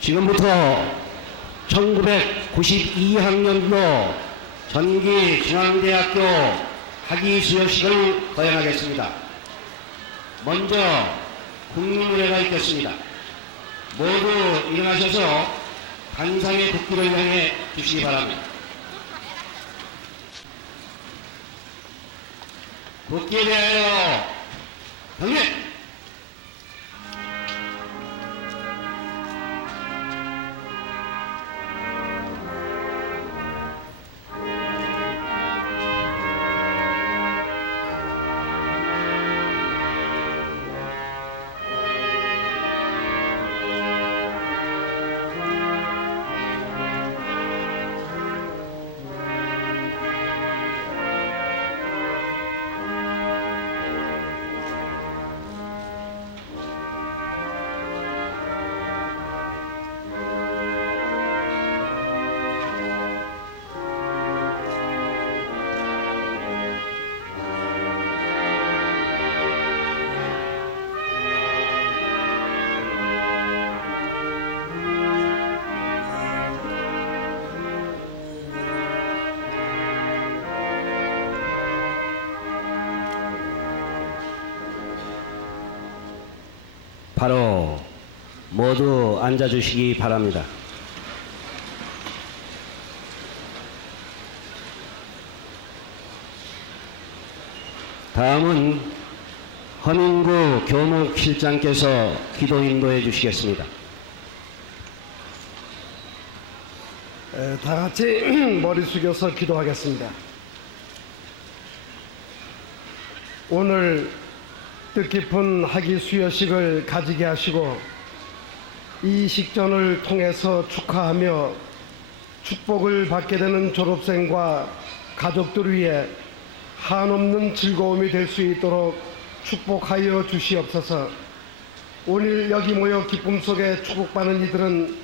지금부터 1992학년도 전기중앙대학교 학위수여식을 거행하겠습니다. 먼저 국민노래가 있겠습니다. 모두 일어나셔서 단상의 국기를 향해 주시기 바랍니다. 국기에 대하여 경례! 바로 모두 앉아주시기 바랍니다. 다음은 허민구 교목실장께서 기도 인도해 주시겠습니다. 다 같이 머리 숙여서 기도하겠습니다. 오늘 뜻깊은 학위수여식을 가지게 하시고 이 식전을 통해서 축하하며 축복을 받게 되는 졸업생과 가족들 위해 한없는 즐거움이 될 수 있도록 축복하여 주시옵소서. 오늘 여기 모여 기쁨 속에 축복받는 이들은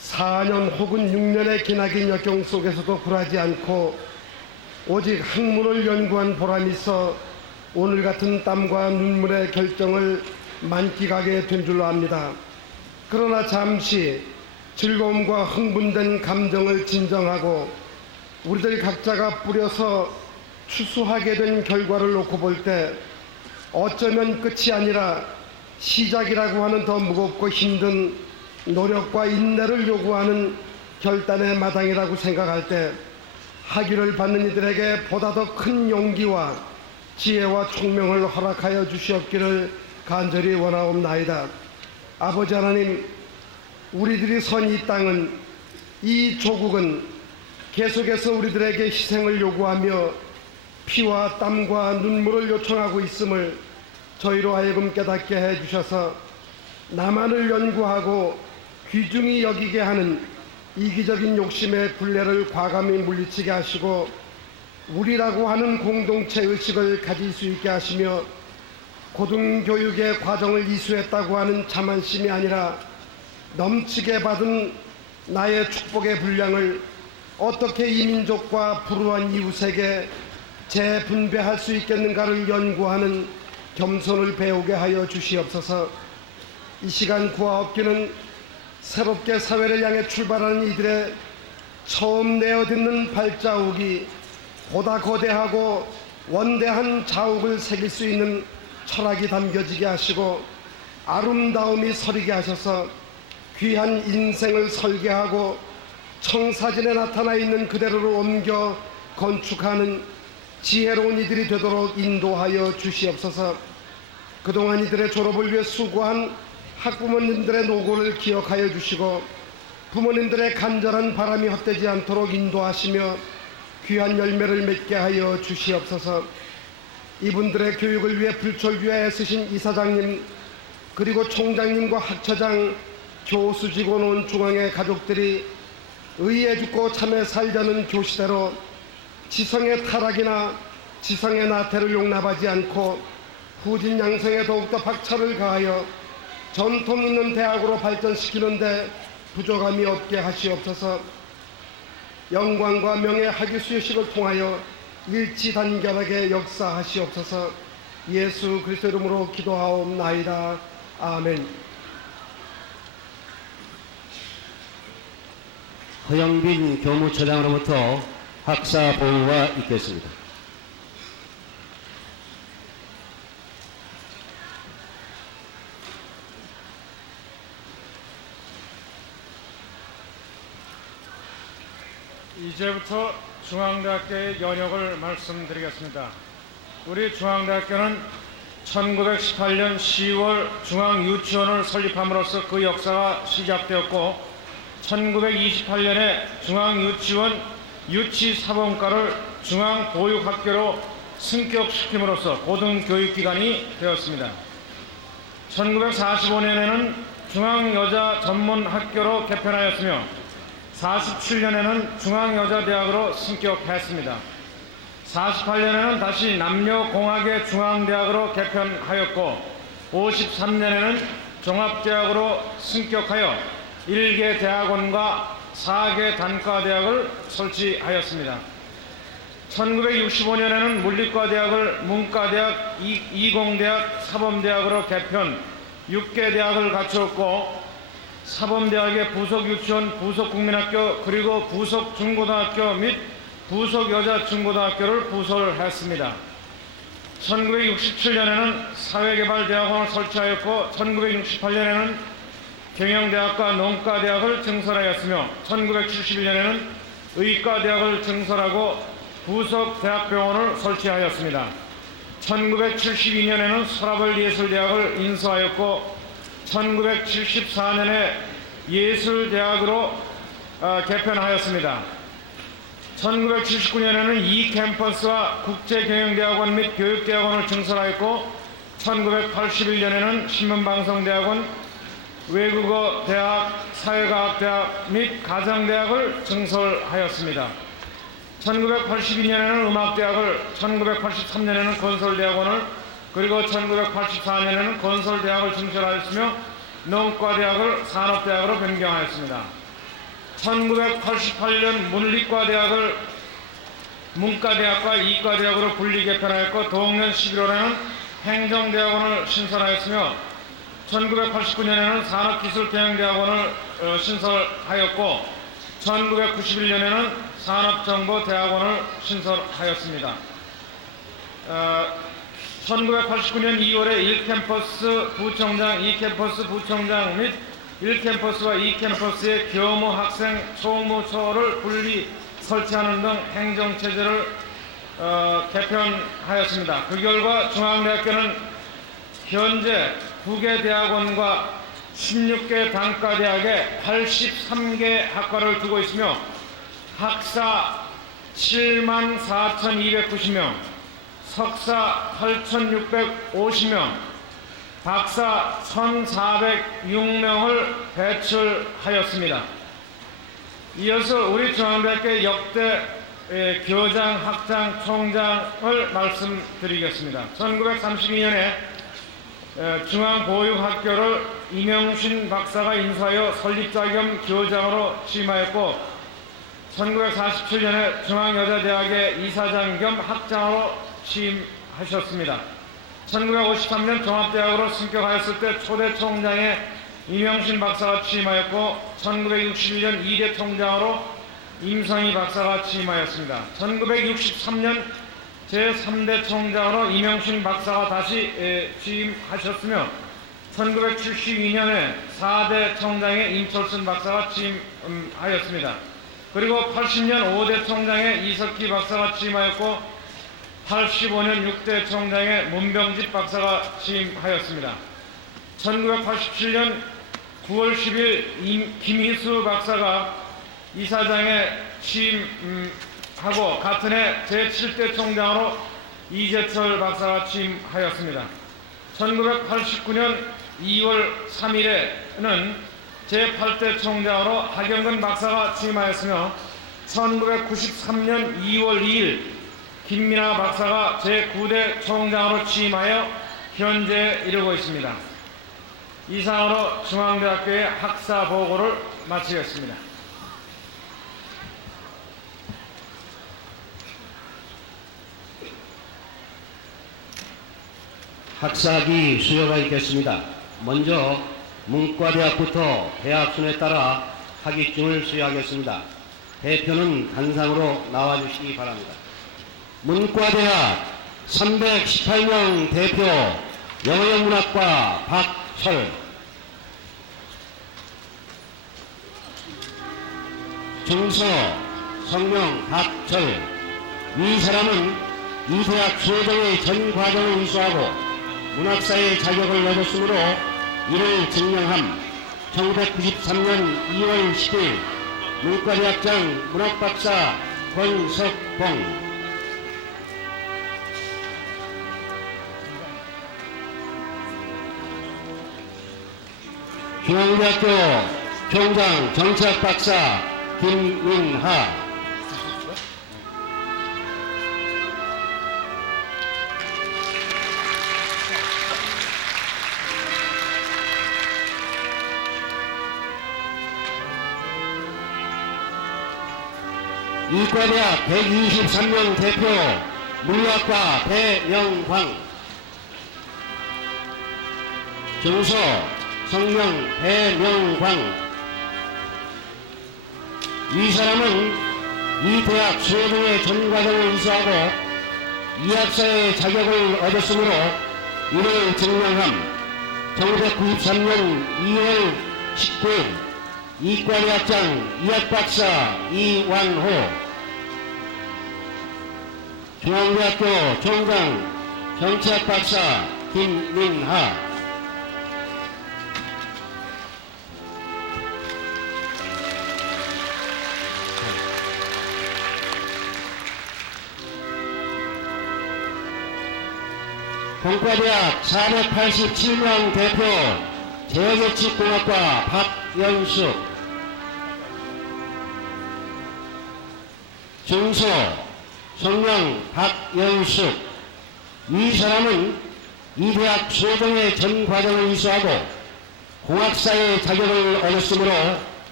4년 혹은 6년의 기나긴 역경 속에서도 굴하지 않고 오직 학문을 연구한 보람이 있어 오늘 같은 땀과 눈물의 결정을 만끽하게 된 줄로 압니다. 그러나 잠시 즐거움과 흥분된 감정을 진정하고 우리들 각자가 뿌려서 추수하게 된 결과를 놓고 볼 때 어쩌면 끝이 아니라 시작이라고 하는 더 무겁고 힘든 노력과 인내를 요구하는 결단의 마당이라고 생각할 때 학위를 받는 이들에게 보다 더 큰 용기와 지혜와 총명을 허락하여 주시옵기를 간절히 원하옵나이다. 아버지 하나님, 우리들이 선 이 땅은, 이 조국은 계속해서 우리들에게 희생을 요구하며 피와 땀과 눈물을 요청하고 있음을 저희로 하여금 깨닫게 해주셔서 나만을 연구하고 귀중히 여기게 하는 이기적인 욕심의 굴레를 과감히 물리치게 하시고 우리라고 하는 공동체 의식을 가질 수 있게 하시며 고등교육의 과정을 이수했다고 하는 자만심이 아니라 넘치게 받은 나의 축복의 분량을 어떻게 이 민족과 불우한 이웃에게 재분배할 수 있겠는가를 연구하는 겸손을 배우게 하여 주시옵소서. 이 시간 구하옵기는 새롭게 사회를 향해 출발하는 이들의 처음 내어듣는 발자국이 보다 거대하고 원대한 자욱을 새길 수 있는 철학이 담겨지게 하시고 아름다움이 서리게 하셔서 귀한 인생을 설계하고 청사진에 나타나 있는 그대로로 옮겨 건축하는 지혜로운 이들이 되도록 인도하여 주시옵소서. 그동안 이들의 졸업을 위해 수고한 학부모님들의 노고를 기억하여 주시고 부모님들의 간절한 바람이 헛되지 않도록 인도하시며 귀한 열매를 맺게 하여 주시옵소서. 이분들의 교육을 위해 불철주야 애쓰신 이사장님 그리고 총장님과 학처장 교수 직원 온 중앙의 가족들이 의에 죽고 참에 살자는 교시대로 지성의 타락이나 지성의 나태를 용납하지 않고 후진 양성에 더욱더 박차를 가하여 전통 있는 대학으로 발전시키는데 부족함이 없게 하시옵소서. 영광과 명예 학위수여식을 통하여 일치단결하게 역사하시옵소서. 예수 그리스도 이름으로 기도하옵나이다. 아멘. 허영빈 교무처장으로부터 학사 보고가 있겠습니다. 이제부터 중앙대학교의 연역을 말씀드리겠습니다. 우리 중앙대학교는 1918년 10월 중앙유치원을 설립함으로써 그 역사가 시작되었고 1928년에 중앙유치원 유치사범과를 중앙보육학교로 승격시킴으로써 고등교육기관이 되었습니다. 1945년에는 중앙여자전문학교로 개편하였으며 47년에는 중앙여자대학으로 승격했습니다. 48년에는 다시 남녀공학의 중앙대학으로 개편하였고 53년에는 종합대학으로 승격하여 1개 대학원과 4개 단과대학을 설치하였습니다. 1965년에는 물리과대학을 문과대학, 이공대학, 사범대학으로 개편 6개 대학을 갖추었고 사범대학의 부속유치원, 부속국민학교 그리고 부속중고등학교 및 부속여자중고등학교를 부설했습니다. 1967년에는 사회개발대학원을 설치하였고 1968년에는 경영대학과 농과대학을 증설하였으며 1971년에는 의과대학을 증설하고 부속대학병원을 설치하였습니다. 1972년에는 서라벌예술대학을 인수하였고 1974년에 예술대학으로 개편하였습니다. 1979년에는 이 캠퍼스와 국제경영대학원 및 교육대학원을 증설하였고 1981년에는 신문방송대학원, 외국어대학, 사회과학대학 및 가정대학을 증설하였습니다. 1982년에는 음악대학을, 1983년에는 건설대학원을, 그리고 1984년에는 건설대학을 증설하였으며 농과대학을 산업대학으로 변경하였습니다. 1988년 문리과대학을 문과대학과 이과대학으로 분리 개편하였고 동년 11월에는 행정대학원을 신설하였으며 1989년에는 산업기술경영대학원을 신설하였고 1991년에는 산업정보대학원을 신설하였습니다. 1989년 2월에 1캠퍼스 부총장, 2캠퍼스 부총장 및 1캠퍼스와 2캠퍼스의 교무 학생 총무처를 분리 설치하는 등 행정체제를 개편하였습니다. 그 결과 중앙대학교는 현재 9개 대학원과 16개 단과대학에 83개 학과를 두고 있으며 학사 74,290명, 석사 8,650명, 박사 1,406명을 배출하였습니다. 이어서 우리 중앙대학교의 역대 교장, 학장, 총장을 말씀드리겠습니다. 1932년에 중앙보육학교를 이명신 박사가 인수하여 설립자 겸 교장으로 취임하였고 1947년에 중앙여자대학의 이사장 겸 학장으로 취임하셨습니다. 1953년 종합대학으로 승격하였을 때 초대 총장에 이명신 박사가 취임하였고 1961년 2대 총장으로 임성희 박사가 취임하였습니다. 1963년 제3대 총장으로 이명신 박사가 다시 취임하셨으며 1972년에 4대 총장에 임철순 박사가 취임하였습니다. 그리고 80년 5대 총장에 이석기 박사가 취임하였고 85년 6대 총장에 문병집 박사가 취임하였습니다. 1987년 9월 10일 김희수 박사가 이사장에 취임하고 같은 해 제7대 총장으로 이재철 박사가 취임하였습니다. 1989년 2월 3일에는 제8대 총장으로 하경근 박사가 취임하였으며 1993년 2월 2일 김민아 박사가 제9대 총장으로 취임하여 현재 이르고 있습니다. 이상으로 중앙대학교의 학사 보고를 마치겠습니다. 학사기 수여가 있겠습니다. 먼저 문과대학부터 대학 순에 따라 학위증을 수여하겠습니다. 대표는 단상으로 나와주시기 바랍니다. 문과대학 318명 대표 영어영문학과 박철, 중서 성명 박철. 이 사람은 이 대학 수호정의 전 과정을 이수하고 문학사의 자격을 얻었으므로 이를 증명함. 1993년 2월 10일 문과대학장 문학박사 권석봉. 중앙대학교 총장 정치학 박사 김민하. 이과대학 123명 대표 물리학과 배명광. 중서 성명 배명광. 이 사람은 이 대학 수호정의 전 과정을 이수하고 이학사의 자격을 얻었으므로 이를 증명함. 1993년 2월 19일 이과대학장 이학박사 이완호. 중앙대학교 총장 정치학 박사 김민하. 공과대학 487명 대표 제어계측공학과 박연숙. 중서 성명 박연숙. 이 사람은 이 대학 수호정의 전 과정을 이수하고 공학사의 자격을 얻었으므로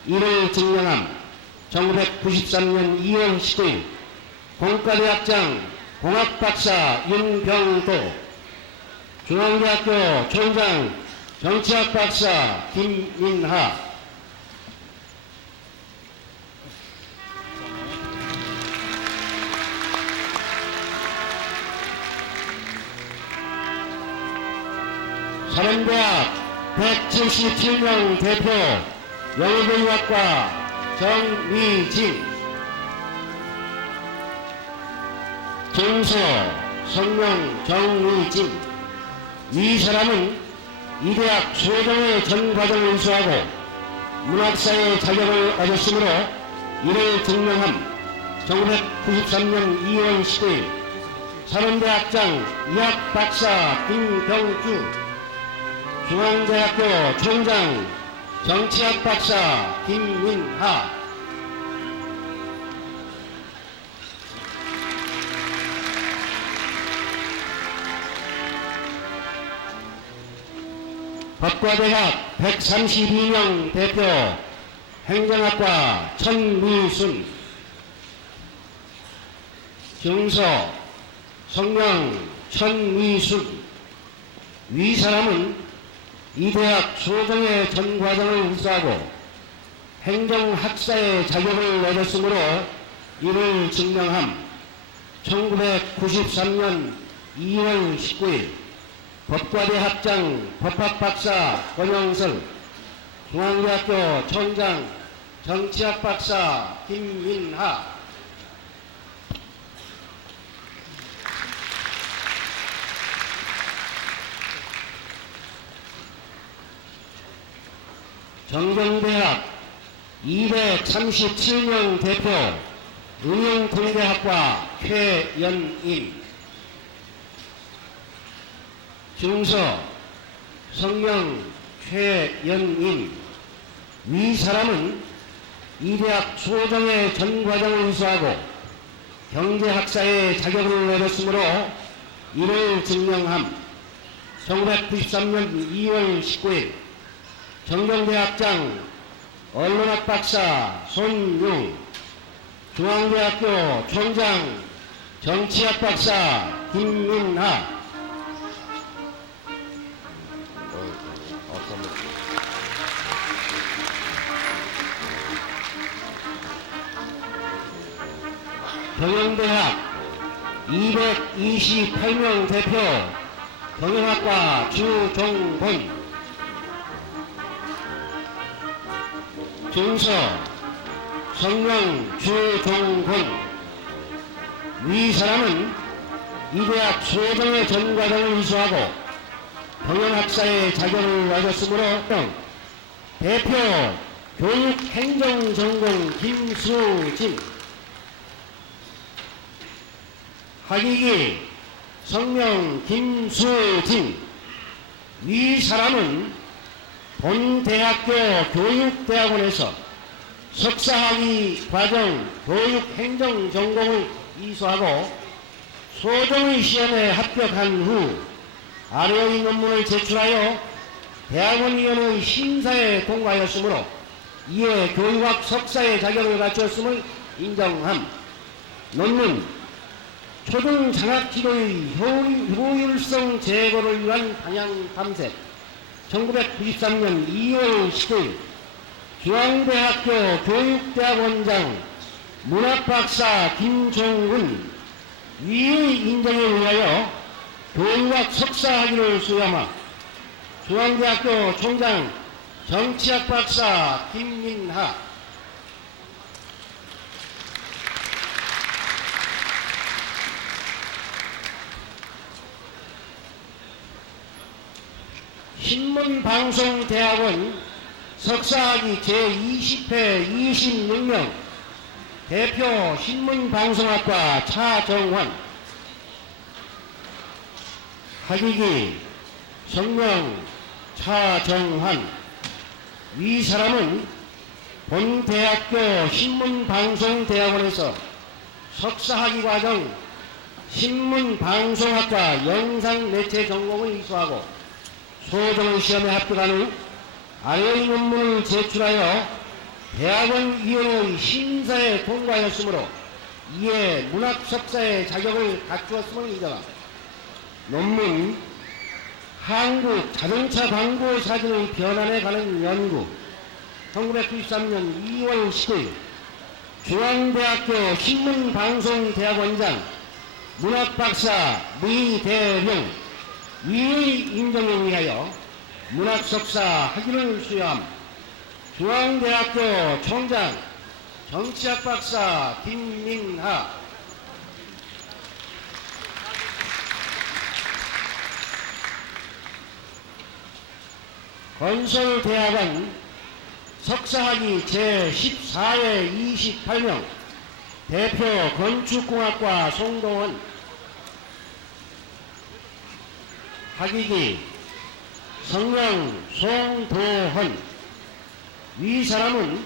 이를 증명함. 1993년 2월 19일 공과대학장 공학박사 윤병도. 중앙대학교 총장 정치학 박사 김민하. 사범대학 177명 대표 영어교육학과 정위진. 중서 성명 정위진. 이 사람은 이 대학 수호정의 전 과정을 이수하고 문학사의 자격을 얻었으므로 이를 증명함. 1993년 2월 10일 사범대학장 이학박사 김경주. 중앙대학교 총장 정치학 박사 김민하. 법과대학 132명 대표 행정학과 천미순. 중서 성명 천미순. 이 사람은 이 대학 수호정의 전 과정을 이수하고 행정학사의 자격을 얻었으므로 이를 증명함. 1993년 2월 19일 법과대학장 법학박사 권영설. 중앙대학교 총장 정치학 박사 김민하. 정경대학 237명 대표 응용공대학과 최연임. 중서 성명 최연임. 이 사람은 이 대학 수호정의 전 과정을 이수하고 경제학사의 자격을 얻었으므로 이를 증명함. 1993년 2월 19일 정경대학장 언론학 박사 손용. 중앙대학교 총장 정치학 박사 김민하. 경영대학 228명 대표 경영학과 주종본, 중서 성명 주종본. 위 사람은 이 대학 소정의 전 과정을 이수하고 경영학사의 자격을 가졌으므로 대표 교육행정전공 김수진, 학위기 성명 김수진. 위 사람은 본 대학교 교육대학원에서 석사학위 과정 교육행정전공을 이수하고 소정의 시험에 합격한 후 아래의 논문을 제출하여 대학원위원회 심사에 통과하였으므로 이에 교육학 석사의 자격을 갖추었음을 인정함. 논문 초등장학지도의 효율성 제고를 위한 방향 탐색 1993년 2월 10일 중앙대학교 교육대학원장 문학박사 김종훈 위의 인정에 의하여 교육학 석사 학위를 수여하며 중앙대학교 총장 정치학 박사 김민하, 신문방송대학원 석사학위 제20회 26명 대표 신문방송학과 차정환, 학위기 성명 차정환. 위 사람은 본 대학교 신문방송대학원에서 석사학위 과정 신문방송학과 영상매체 전공을 이수하고 소정 시험에 합격한 후 아래의 논문을 제출하여 대학원위원회의 심사에 통과하였으므로 이에 문학석사의 자격을 갖추었음을 인정함. 논문 한국 자동차 광고 사진의 변환에 관한 연구 1993년 2월 10일 중앙대학교 신문방송대학원장 문학박사 미대령 위의 인정에 의하여 문학석사 학위를 수여함. 중앙대학교 총장 정치학 박사 김민하, 건설대학원 석사학위 제14회 28명 대표 건축공학과 송동원, 학위기 성명 송도헌. 위 사람은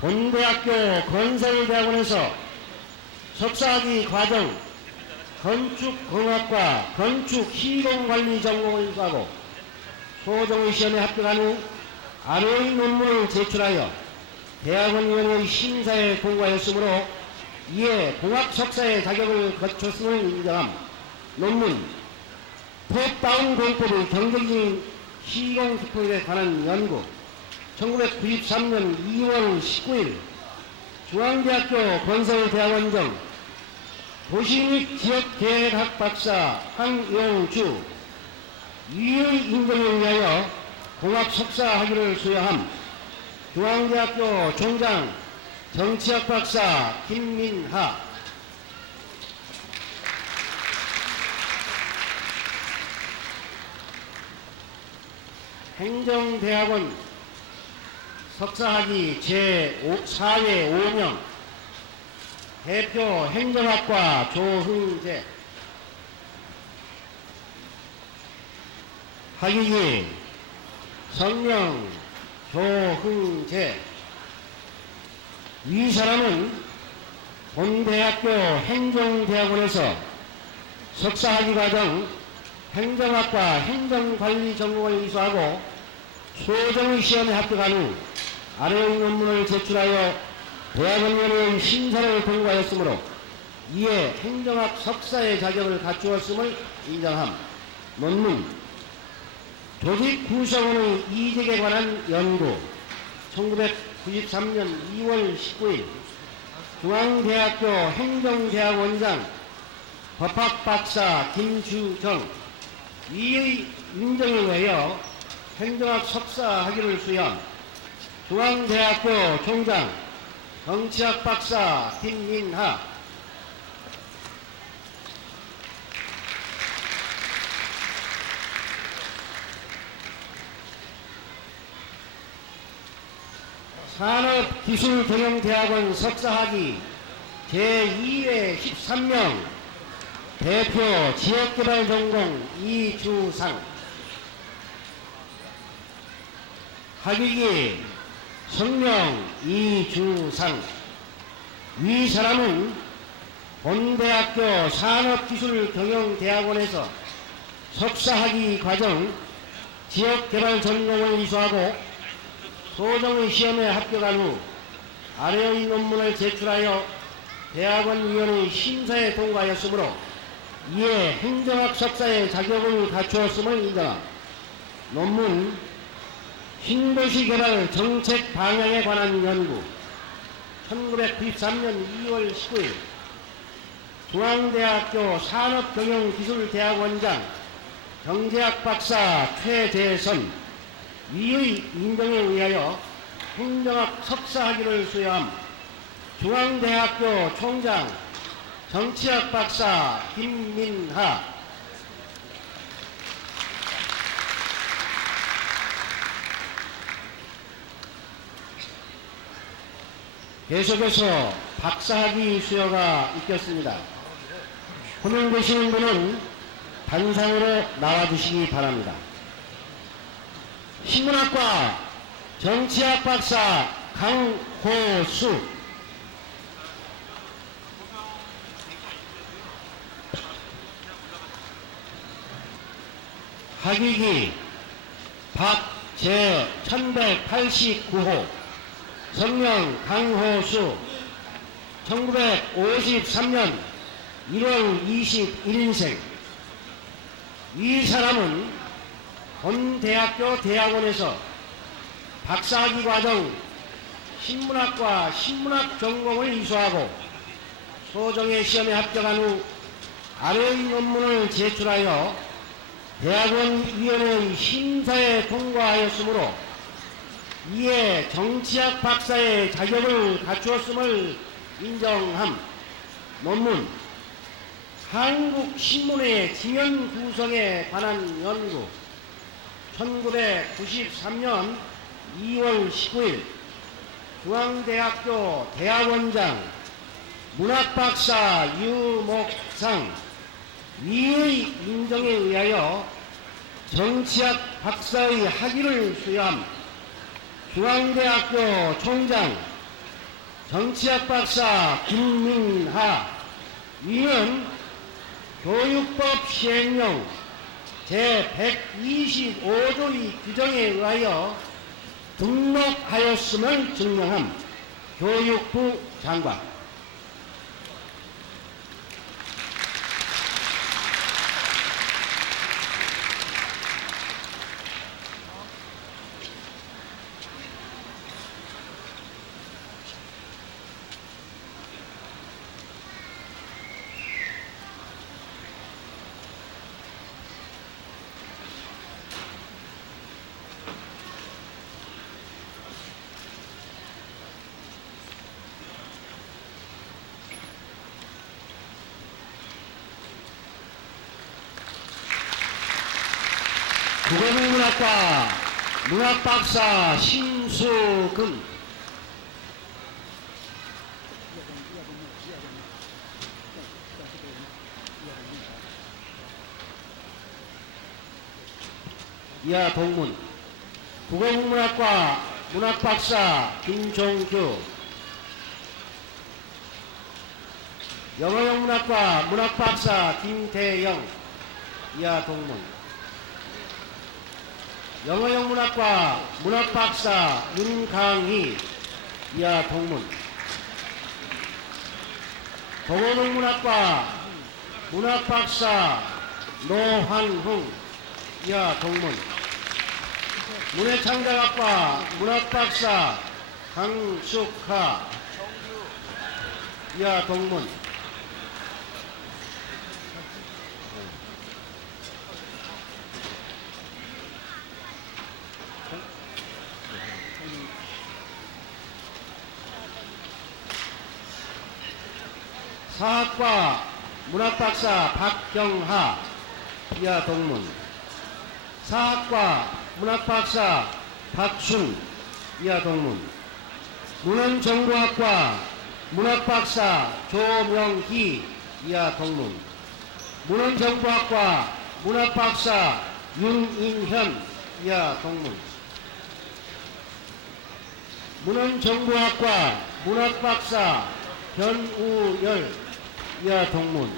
본대학교 건설대학원에서 석사학위 과정 건축공학과 건축시공관리 전공을 이수하고 소정의 시험에 합격한 후 아래의 논문을 제출하여 대학원위원회 심사에 통과하였으므로 이에 공학 석사의 자격을 갖췄음을 인정함. 논문 톱다운 공법의 경제적인 시공기법에 관한 연구 1993년 2월 19일 중앙대학교 건설대학원장 도시 및 지역계획학 박사 황영주 위의 인정에 의하여 공학 석사 학위를 수여함. 중앙대학교 총장 정치학 박사 김민하, 행정대학원 석사학위 제4회 5명 대표 행정학과 조흥재, 학위기 성명 조흥재. 위 사람은 본대학교 행정대학원에서 석사학위 과정 행정학과 행정관리 전공을 이수하고 소정의 시험에 합격한 후 아래의 논문을 제출하여 대학원위원회의 심사를 통과하였으므로 이에 행정학 석사의 자격을 갖추었음을 인정함. 논문 조직 구성원의 이직에 관한 연구 1993년 2월 19일 중앙대학교 행정대학원장 법학박사 김주정 위의 인정에 의하여 행정학 석사 학위를 수여한 중앙대학교 총장 정치학 박사 김민하, 산업기술경영대학원 석사학위 제2회 13명 대표 지역개발전공 이주상, 학위기 성명 이주상. 위 사람은 본대학교 산업기술경영대학원에서 석사학위 과정 지역개발전공을 이수하고 소정의 시험에 합격한 후 아래의 논문을 제출하여 대학원위원회 심사에 통과하였으므로 이에 행정학 석사의 자격을 갖추었음을 인정함. 논문 신도시 개발 정책 방향에 관한 연구 1993년 2월 19일 중앙대학교 산업경영기술대학원장 경제학 박사 최재선 위의 인정에 의하여 행정학 석사학위를 수여함. 중앙대학교 총장 정치학 박사 김민하, 계속해서 박사학위 수여가 있겠습니다. 호명되시는 분은 단상으로 나와주시기 바랍니다. 신문학과 정치학 박사 강호수, 학위기 박제 1189호, 성명 강호수, 1953년 1월 21인생. 이 사람은 본 대학교 대학원에서 박사학위 과정 신문학과 신문학 전공을 이수하고 소정의 시험에 합격한 후 아래의 논문을 제출하여 대학원위원회의 심사에 통과하였으므로 이에 정치학 박사의 자격을 갖추었음을 인정함. 논문 한국신문의 지면 구성에 관한 연구 1993년 2월 19일 중앙대학교 대학원장 문학박사 유목상 위의 인정에 의하여 정치학 박사의 학위를 수여함. 중앙대학교 총장 정치학 박사 김민하 위는 교육법 시행령 제125조의 규정에 의하여 등록하였음을 증명함. 교육부 장관. 국어국문학과 문학박사 심수근, 이하 동문. 국어국문학과 문학박사 김종규, 영어영문학과 문학박사 김태영, 이하 동문. 영어영문학과 문학박사 윤강희, 이하 동문. 동어농문학과 문학박사 노환흥, 이하 동문. 문해창작학과 문학박사 강숙하, 이하 동문. 사학과 문학박사 박경하 이하 동문. 사학과 문학박사 박순 이하 동문. 문헌정보학과 문학박사 조명희 이하 동문. 문헌정보학과 문학박사 윤인현 이하 동문. 문헌정보학과 문학박사 변우열 이하 동문.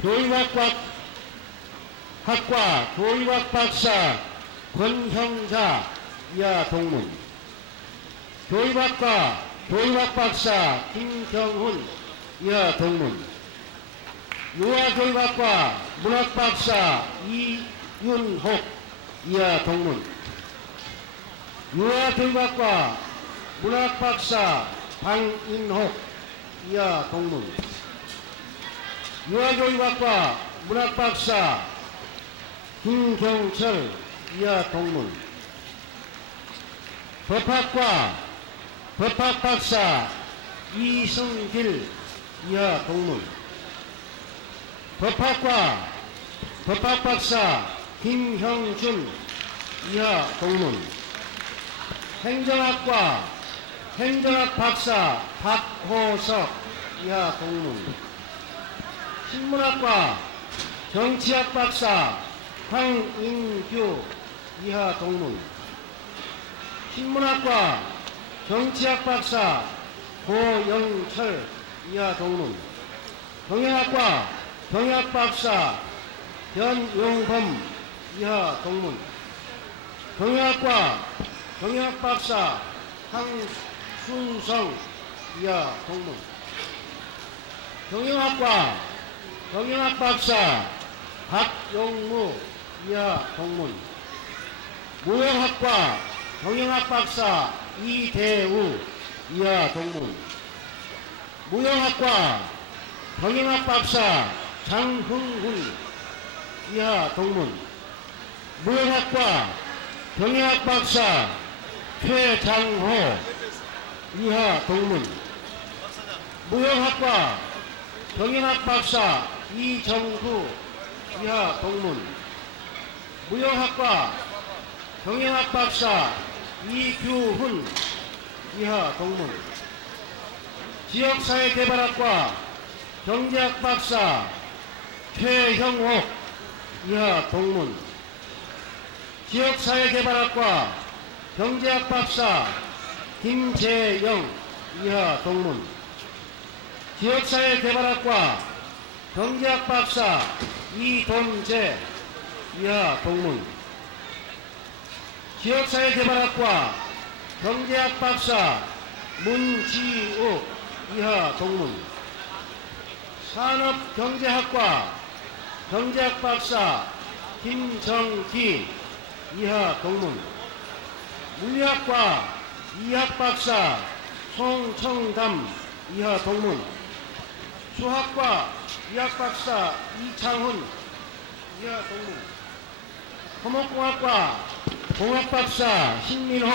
교육학과 교육학 권형자 이하 동문. 교육학과 교육학박사 김경훈 이하 동문. 유아교육학과 문학박사 이윤옥 이하 동문. 유아교육학과 문학박사 방인옥 이하 동문. 유아교육학과 문학박사 김경철 이하 동문. 법학과 법학박사 이승길 이하 동문. 법학과 법학박사 김형준 이하 동문. 행정학과 행정학박사 박호석 이하 동문. 신문학과 정치학박사 황인규 이하 동문. 신문학과 정치학박사 고영철 이하 동문. 경영학과 경영학박사 변용범 이하 동문. 경영학과 경영학박사 황순성 이하 동문. 경영학과 경영학박사 박용무 이하 동문. 무역학과 경영학박사 이대우 이하 동문. 무역학과 경영학박사 장흥훈 이하 동문. 무역학과 경영학박사 최장호 이하 동문. 무역학과 경영학박사 이정구 이하 동문. 무역학과 경영학박사 이규훈 이하 동문. 지역사회개발학과 경제학박사 최형옥 이하 동문. 지역사회개발학과 경제학박사 김재영 이하 동문. 지역사회개발학과 경제학박사 이동재 이하 동문. 지역사회개발학과 경제학박사 문지욱 이하 동문. 산업경제학과 경제학박사 김정기 이하 동문. 물리학과 이학박사 송청담 이하 동문. 수학과 이학박사 이창훈 이하 동문. 토목공학과 공학박사 신민호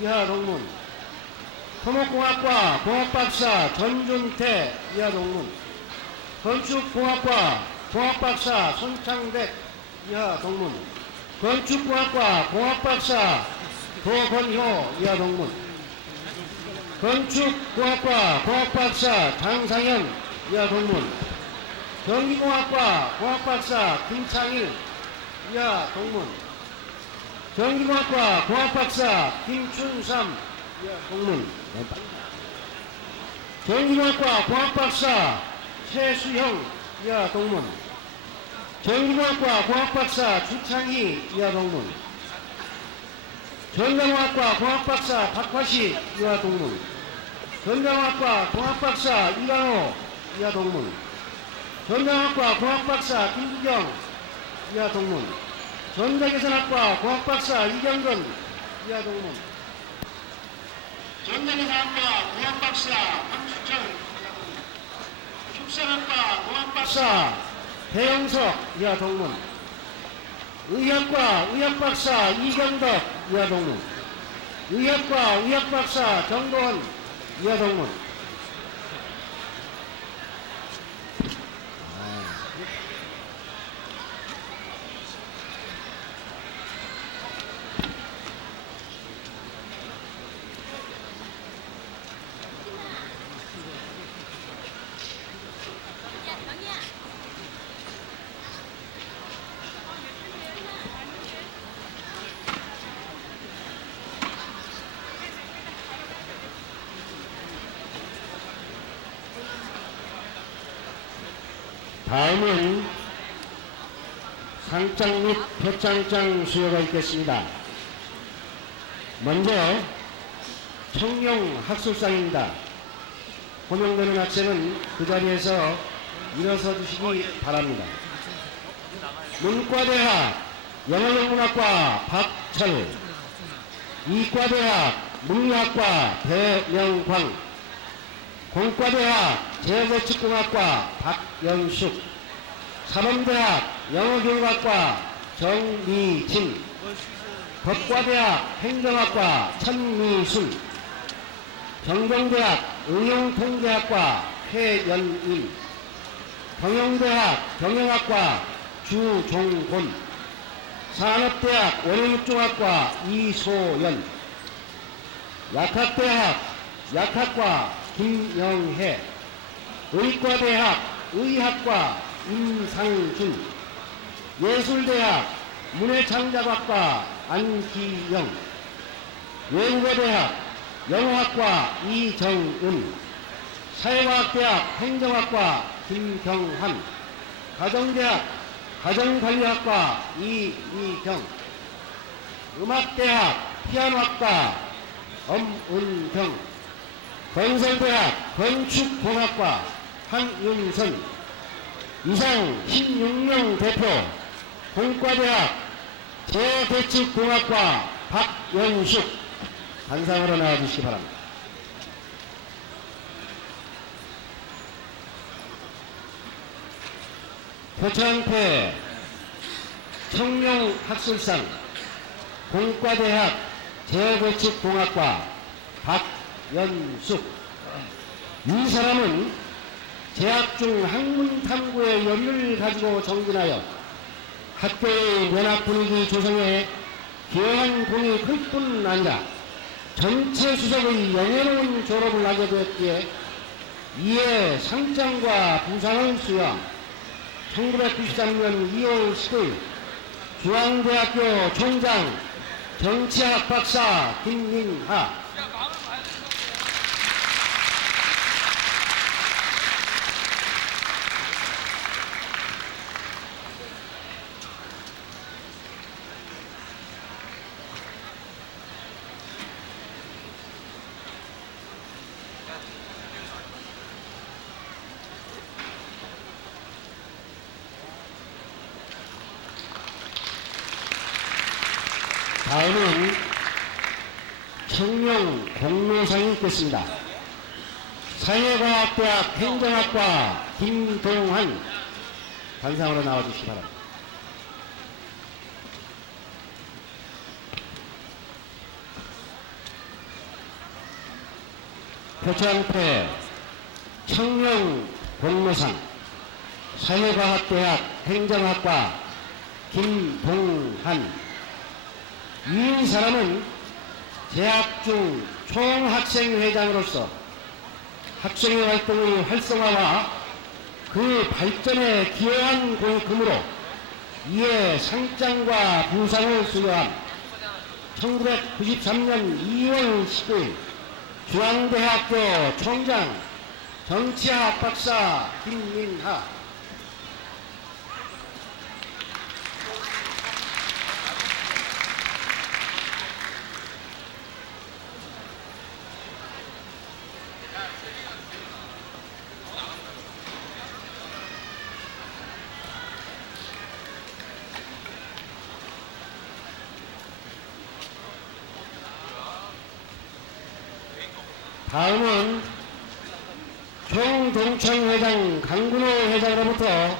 이하 동문. 토목공학과 공학박사 전준태 이하 동문. 건축공학과 공학박사 손창백 이하 동문. 건축공학과 공학박사 도건효 이하 동문. 건축공학과 공학박사 장상현 이하 동문. 전기공학과 공학박사 김창일 이하 동문. 전기공학과 공학박사 김춘삼 이하 동문. 전기공학과 공학박사 최수형 이하 동문. 전기공학과 공학박사 주창희 이하 동문. 전자공학과 공학박사 박화시 이하 동문. 전자공학과 공학박사 이강호 이하 동문. 전자공학과 공학박사 김구경 이하 동문. 전자계산학과 공학박사 이경근 이하 동문. 전자계산학과 공학박사 황수철 박사 배영석 이하 동문, 의학과 의학박사 이경덕 이하 동문, 의학과 의학박사 정도원 이하 동문. 다음은 상장 및 표창장 수여가 있겠습니다. 먼저 청룡 학술상입니다. 호명되는 학생은 그 자리에서 일어서 주시기 바랍니다. 문과대학 영어영문학과 박철, 이과대학 물리학과 배명광, 공과대학 제어건축공학과 박연숙, 사범대학 영어교육학과 정미진, 법과대학 행정학과 천미순, 경동대학 응용통계학과 최연임, 경영대학 경영학과 주종곤, 산업대학 원예육종학과 이소연, 약학대학 약학과 김영혜, 의과대학 의학과 임상준, 예술대학 문해창작학과 안기영, 외국어대학 영어학과 이정은, 사회과학대학 행정학과 김경환, 가정대학 가정관리학과 이미경, 음악대학 피아노학과 엄은경, 건설대학 건축공학과 황윤선. 이상 16명 대표 공과대학 제대축공학과 박연숙 단상으로 나와주시기 바랍니다. 표창패 청룡학술상 공과대학 제어건축공학과 박연숙. 이 사람은 재학 중 학문 탐구의 열의를 가지고 정진하여 학교의 면학 분위기 조성에 기여한 공이 클 뿐 아니라 전체 수석의 영예로운 졸업을 하게 되었기에 이에 상장과 부상을 수여함. 1993년 2월 10일 중앙대학교 총장 정치학 박사 김민하. 다음은 청룡 공로상이 있겠습니다. 사회과학대학 행정학과 김동환 단상으로 나와주시기 바랍니다. 표창패 청룡 공로상 사회과학대학 행정학과 김동환. 이 사람은 재학 중 총학생회장으로서 학생회 활동의 활성화와 그 발전에 기여한 공금으로 이에 상장과 부상을 수여한 1993년 2월 19일 중앙대학교 총장 정치학 박사 김민하. 다음은 총동창회장 강근호 회장으로부터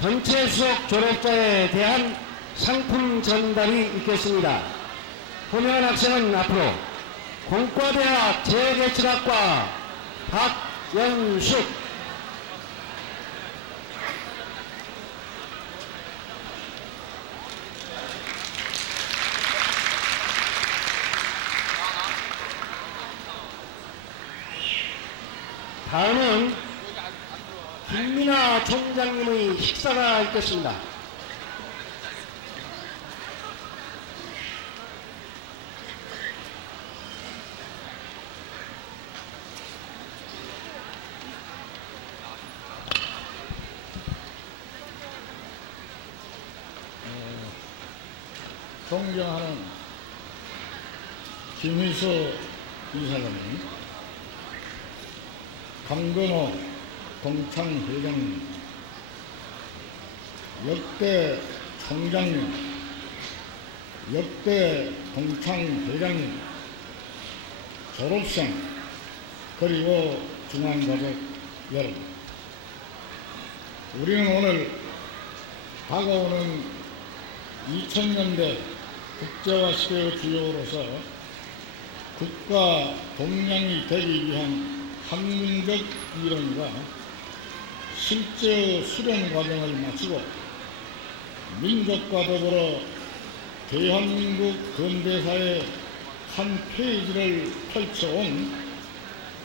전체 수석 졸업자에 대한 상품 전달이 있겠습니다. 호명한 학생은 앞으로 공과대학 재개척학과 박연숙, 다음은 김민아 총장님의 식사가 있겠습니다. 존경하는 김희수 이사장님, 강근호 동창회장님, 역대 총장님, 역대 동창회장님, 졸업생, 그리고 중앙가족 여러분, 우리는 오늘 다가오는 2000년대 국제화 시대의 주역으로서 국가 동량이 되기 위한 학문적 이론과 실제 수련 과정을 마치고 민족과 더불어 대한민국 근대사의 한 페이지를 펼쳐온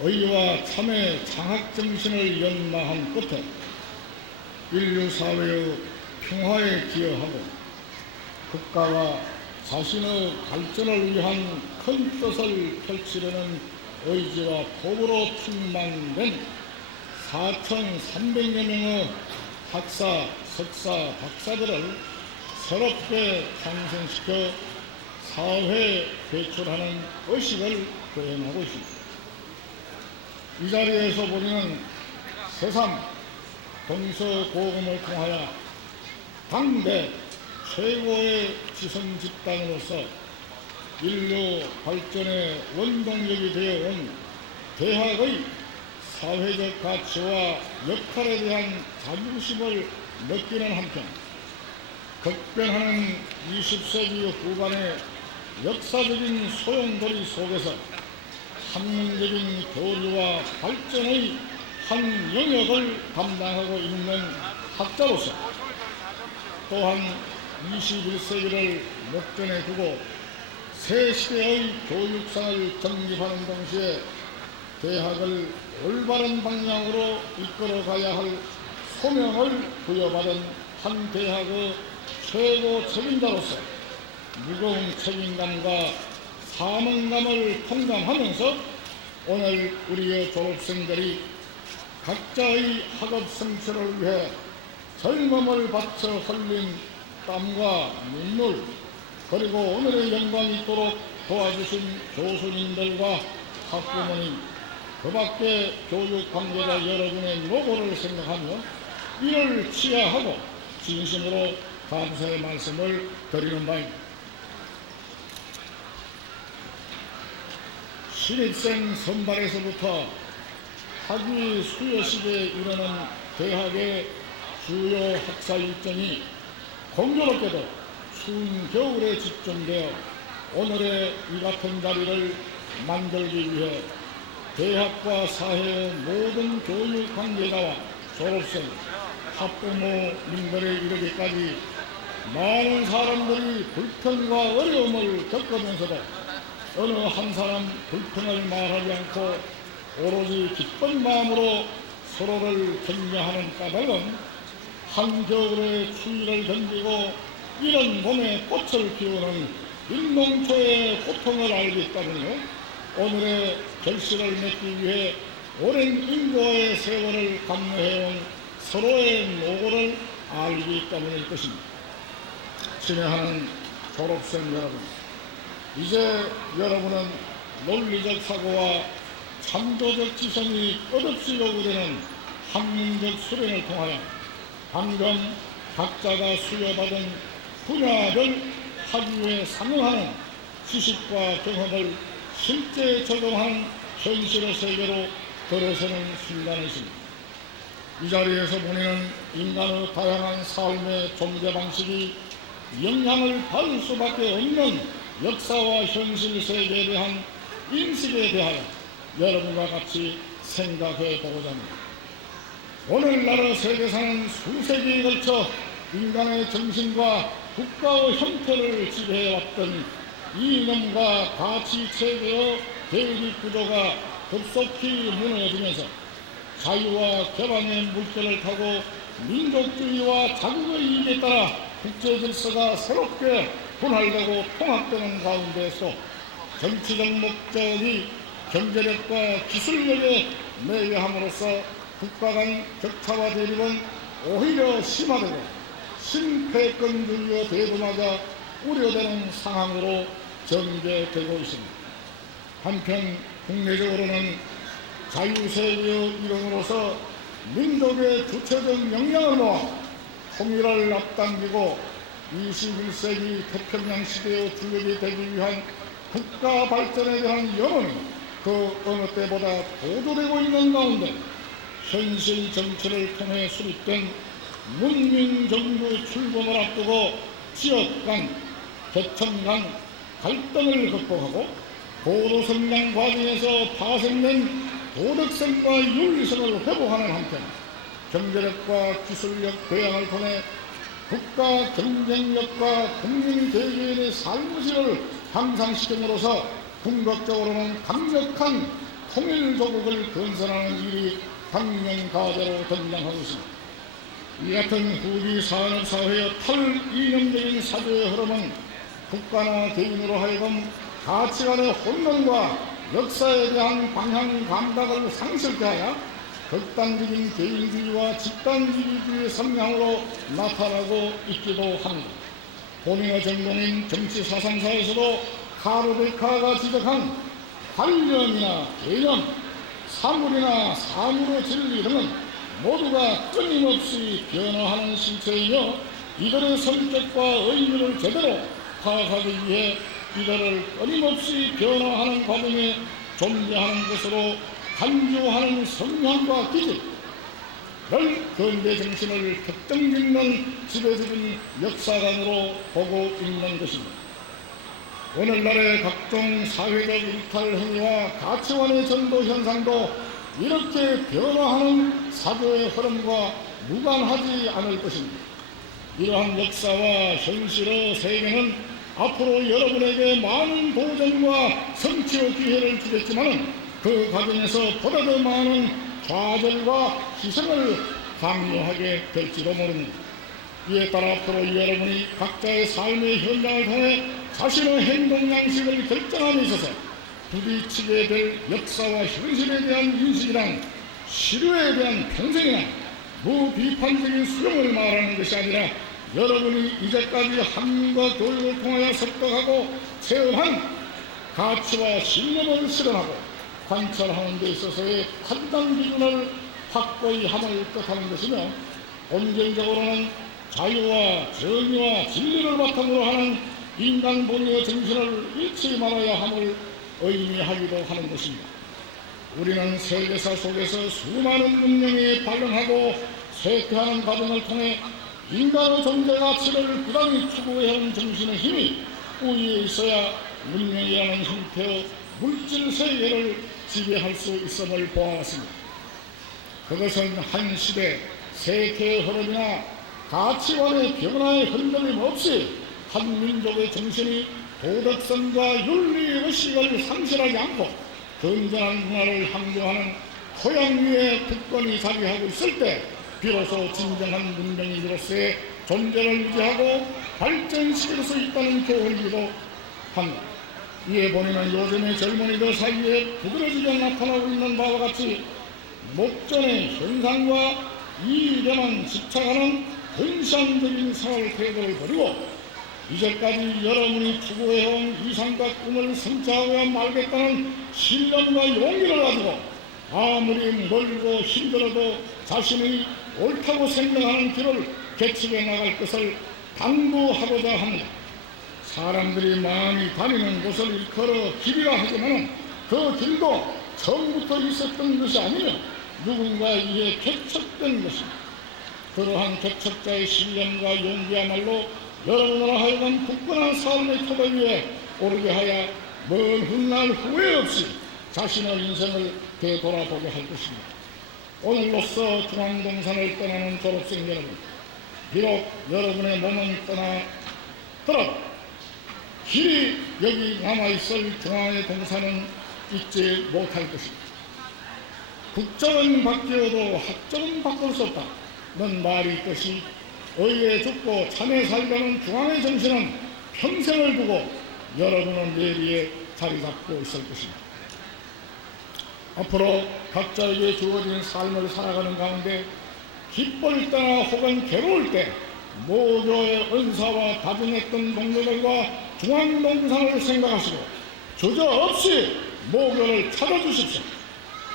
의와 참의 장학정신을 연마한 끝에 인류 사회의 평화에 기여하고 국가와 자신의 발전을 위한 큰 뜻을 펼치려는 의지와 포부로 충만된 4,300여 명의 학사, 석사, 박사들을 새롭게 탄생시켜 사회에 배출하는 의식을 표현하고 있습니다. 이 자리에서 우리는 새삼 동서고금을 통하여 당대 최고의 지성 집단으로서 인류 발전의 원동력이 되어온 대학의 사회적 가치와 역할에 대한 자부심을 느끼는 한편 급변하는 20세기 후반의 역사적인 소용돌이 속에서 학문적인 교류와 발전의 한 영역을 담당하고 있는 학자로서 또한 21세기를 목전에 두고 새 시대의 교육상을 정립하는 동시에 대학을 올바른 방향으로 이끌어가야 할 소명을 부여받은 한 대학의 최고 책임자로서 무거운 책임감과 사명감을 통감하면서 오늘 우리의 졸업생들이 각자의 학업 성취를 위해 젊음을 바쳐 흘린 땀과 눈물, 그리고 오늘의 영광이 있도록 도와주신 교수님들과 학부모님, 그 밖에 교육 관계자 여러분의 노고를 생각하며 이를 치하하고 진심으로 감사의 말씀을 드리는 바입니다. 신입생 선발에서부터 학위 수여식에 이르는 대학의 주요 학사 일정이 공교롭게도 추운 겨울에 집중되어 오늘의 이 같은 자리를 만들기 위해 대학과 사회의 모든 교육 관계자와 졸업생, 학부모님들에 이르기까지 많은 사람들이 불편과 어려움을 겪으면서도 어느 한 사람 불평을 말하지 않고 오로지 기쁜 마음으로 서로를 격려하는 까닭은 한겨울의 추위를 견디고 이런 봄에 꽃을 피우는 일농초의 고통을 알기 때문에 오늘의 결실을 맺기 위해 오랜 인고의 세월을 감내해온 서로의 노고를 알기 때문일 것입니다. 친애하는 졸업생 여러분, 이제 여러분은 논리적 사고와 창조적 지성이 끝없이 요구되는 학문적 수련을 통하여 방금 각자가 수여받은 분야별 학위에 상응하는 지식과 경험을 실제 적용하는 현실의 세계로 걸어서는 순간이십니다. 이 자리에서 보내는 인간의 다양한 삶의 존재 방식이 영향을 받을 수밖에 없는 역사와 현실 세계에 대한 인식에 대하여 여러분과 같이 생각해 보고자 합니다. 오늘날의 세계사는 수세기에 걸쳐 인간의 정신과 국가의 형태를 지배해왔던 이념과 가치 체계의 대립 구조가 급속히 무너지면서 자유와 개방의 물결을 타고 민족주의와 자국의 이익에 따라 국제 질서가 새롭게 분할되고 통합되는 가운데서 정치적 목적이 경제력과 기술력에 매여함으로써 국가 간 격차와 대립은 오히려 심화되고 신패권주의의 대두마저 우려되는 상황으로 전개되고 있습니다. 한편 국내적으로는 자유세계의 일원으로서 민족의 주체적 역량을 모아 통일을 앞당기고 21세기 태평양 시대의 주역이 되기 위한 국가 발전에 대한 여론이 그 어느 때보다 고조되고 있는 가운데 현실 정치를 통해 수립된 문민정부 출범을 앞두고 지역 간, 계층 간 갈등을 극복하고 고도성장 과정에서 파생된 도덕성과 윤리성을 회복하는 한편 경제력과 기술력 배양을 통해 국가 경쟁력과 국민 개개인의 삶의 질을 향상시킴으로써 궁극적으로는 강력한 통일조국을 건설하는 일이 당면과제로 등장하고 있습니다. 이 같은 후기 산업사회의 탈이념적인 사조의 흐름은 국가나 개인으로 하여금 가치관의 혼돈과 역사에 대한 방향 감각을 상실케 하여 극단적인 개인주의와 집단이기주의의 성향으로 나타나고 있기도 합니다. 본인의 전공인 정치사상사에서도 카르 베카가 지적한 관념이나 개념, 사물이나 사물의 진리 등은 모두가 끊임없이 변화하는 실체이며 이들의 성격과 의미를 제대로 파악하기 위해 이들을 끊임없이 변화하는 과정에 존재하는 것으로 간주하는 성향과 기질, 근대 정신을 특정짓는 지배적인 역사관으로 보고 있는 것입니다. 오늘날의 각종 사회적 일탈 행위와 가치관의 전도 현상도 이렇게 변화하는 사조의 흐름과 무관하지 않을 것입니다. 이러한 역사와 현실의 세계는 앞으로 여러분에게 많은 도전과 성취의 기회를 주겠지만 그 과정에서 보다 더 많은 좌절과 희생을 강요하게 될지도 모릅니다. 이에 따라 앞으로 여러분이 각자의 삶의 현장을 통해 자신의 행동 양식을 결정함에 있어서 부딪히게 될 역사와 현실에 대한 인식이란 시류에 대한 평생이나 무비판적인 수용을 말하는 것이 아니라 여러분이 이제까지 학문과 교육을 통하여 습득하고 체험한 가치와 신념을 실현하고 관찰하는 데 있어서의 판단 기준을 확고히 함을 뜻하는 것이며 온전적으로는 자유와 정의와 진리를 바탕으로 하는 인간 본의의 정신을 잃지 말아야 함을 의미하기도 하는 것입니다. 우리는 세계사 속에서 수많은 문명이 발전하고 쇠퇴하는 과정을 통해 인간의 존재 가치를 부단히 추구해온 정신의 힘이 우위에 있어야 문명이라는 형태의 물질 세계를 지배할 수 있음을 보아왔습니다. 그것은 한 시대 세계의 흐름이나 가치관의 변화의 흔들림 없이 한 민족의 정신이 도덕성과 윤리 의식을 상실하지 않고 건전한 문화를 향도하는 토양 위에 국권이 자리하고 있을 때 비로소 진정한 문명인으로서의 존재를 유지하고 발전시킬 수 있다는 교훈이기도 합니다. 이에 보면 요즘의 젊은이들 사이에 부드러지게 나타나고 있는 바와 같이 목전의 현상과 이익에만 집착하는 근시안적인 생활 태도를 버리고 이제까지 여러분이 추구해온 이상과 꿈을 성취하고야 말겠다는 신념과 용기를 가지고 아무리 멀고 힘들어도 자신이 옳다고 생각하는 길을 개척해 나갈 것을 당부하고자 합니다. 사람들이 많이 다니는 곳을 일컬어 길이라 하지만 그 길도 처음부터 있었던 것이 아니며 누군가에 의해 개척된 것입니다. 그러한 개척자의 신념과 용기야말로 여러분으로 하여금 굳건한 삶의 토대 위에 오르게 하여 먼 훗날 후회 없이 자신의 인생을 되돌아보게 할 것입니다. 오늘로써 중앙동산을 떠나는 졸업생 여러분, 비록 여러분의 몸은 떠나더라도 길이 여기 남아있을 중앙의 동산은 잊지 못할 것입니다. 국적은 바뀌어도 학적은 바꿀 수 없다는 말이 있듯이 의에 죽고 참에 살려는 중앙의 정신은 평생을 두고 여러분의 뇌리에 자리 잡고 있을 것입니다. 앞으로 각자에게 주어진 삶을 살아가는 가운데 기쁠 때나 혹은 괴로울 때 모교의 은사와 다짐했던 동료들과 중앙동산을 생각하시고 주저없이 모교를 찾아주십시오.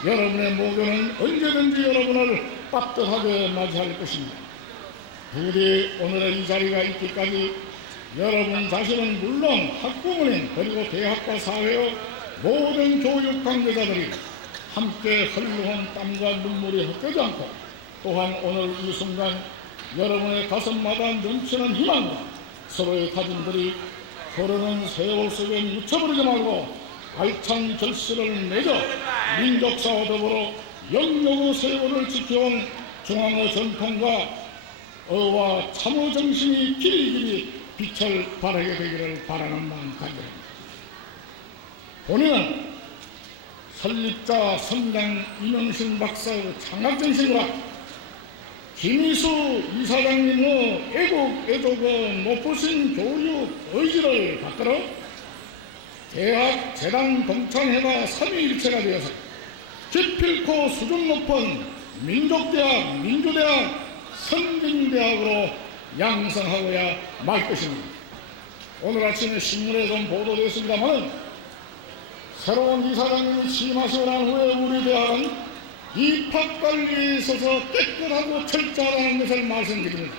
여러분의 모교는 언제든지 여러분을 따뜻하게 맞이할 것입니다. 부디 오늘의 이 자리가 있기까지 여러분 자신은 물론 학부모님 그리고 대학과 사회의 모든 교육 관계자들이 함께 흘러온 땀과 눈물이 헛되지 않고 또한 오늘 이 순간 여러분의 가슴마다 넘치는 희망과 서로의 다짐들이 흐르는 세월 속에 묻혀버리지 말고 알찬 결실을 맺어 민족사와 더불어 영영의 세월을 지켜온 중앙의 전통과 어와 참의 정신이 길이길이 빛을 발하게 되기를 바라는 마음 간절합니다. 본인은 설립자 선장 이명신 박사의 창학정신과 김희수 이사장님의 애국 애족의 높으신 교육 의지를 받들어 대학 재단 동창회가 삼위일체가 되어서 기필코 수준 높은 민족대학, 민주대학, 선진대학으로 양성하고야 말 것입니다. 오늘 아침에 신문에 좀 보도됐습니다만 새로운 이사장님이 취임하시고 난 후에 우리 대학은 입학관리에 있어서 깨끗하고 철저하다는 것을 말씀드립니다.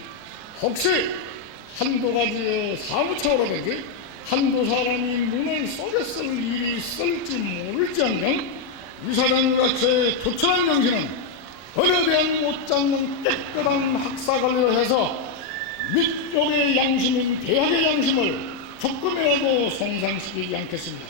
혹시 한두 가지 사무처로든지 한두 사람이 눈을 쏘겠을 일이 있을지 모를지언정 이사장님같이 투철한 정신은 어느 대학 못지않는 깨끗한 학사관리를 해서 민족의 양심인 대학의 양심을 조금이라도 손상시키지 않겠습니다.